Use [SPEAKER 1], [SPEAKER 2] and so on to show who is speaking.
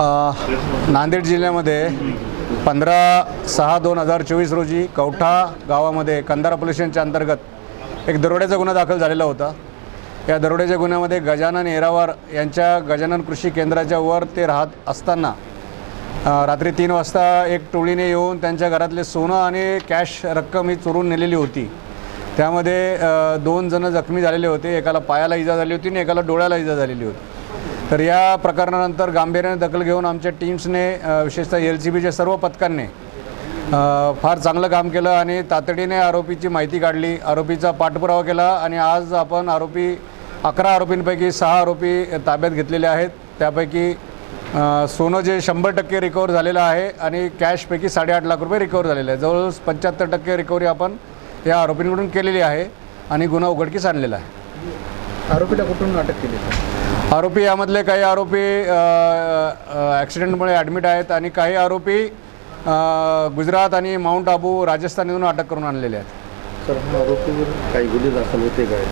[SPEAKER 1] नांदेड जिल्ह्यामध्ये पंधरा सहा दोन हजार चोवीस रोजी कवठा गावामध्ये कंधारा पोलीस अंतर्गत एक दरोड्याचा गुन्हा दाखल झालेला होता. या दरोड्याच्या गुन्ह्यामध्ये गजानन येरावार यांच्या गजानन कृषी केंद्राच्या वर ते राहत असताना रात्री तीन वाजता एक टोळीने येऊन त्यांच्या घरातले सोनं आणि कॅश रक्कम ही चोरून नेलेली होती. त्यामध्ये दोन जण जखमी झालेले होते. एकाला पायाला इजा झाली होती आणि एकाला डोळ्याला इजा झालेली होती. तर या प्रकरणानंतर गांभीर्याने दखल घेऊन आमच्या टीम्सने विशेषतः एल सी बीच्या सर्व पथकांनी फार चांगलं काम केलं आणि तातडीने आरोपीची माहिती काढली. आरोपीचा पाठपुरावा केला आणि आज आपण आरोपी अकरा आरोपींपैकी सहा आरोपी ताब्यात घेतलेले आहेत. त्यापैकी सोनं जे शंभर टक्के रिकवर झालेलं आहे आणि कॅशपैकी साडेआठ लाख रुपये रिकवर झालेले आहे जवळजवळ पंच्याहत्तर टक्के रिकव्हरी आपण या आरोपींकडून केलेली आहे आणि गुन्हा उघडकीस आणलेला आहे.
[SPEAKER 2] आरोपीला कुठून अटक केली?
[SPEAKER 1] आरोपी यामधले काही आरोपी ॲक्सिडेंटमुळे ॲडमिट आहेत आणि काही आरोपी गुजरात आणि माउंट आबू राजस्थान येथून अटक करून आणलेले आहेत.
[SPEAKER 2] सर आरोपीवर काही गुन्हे दाखल होते काय?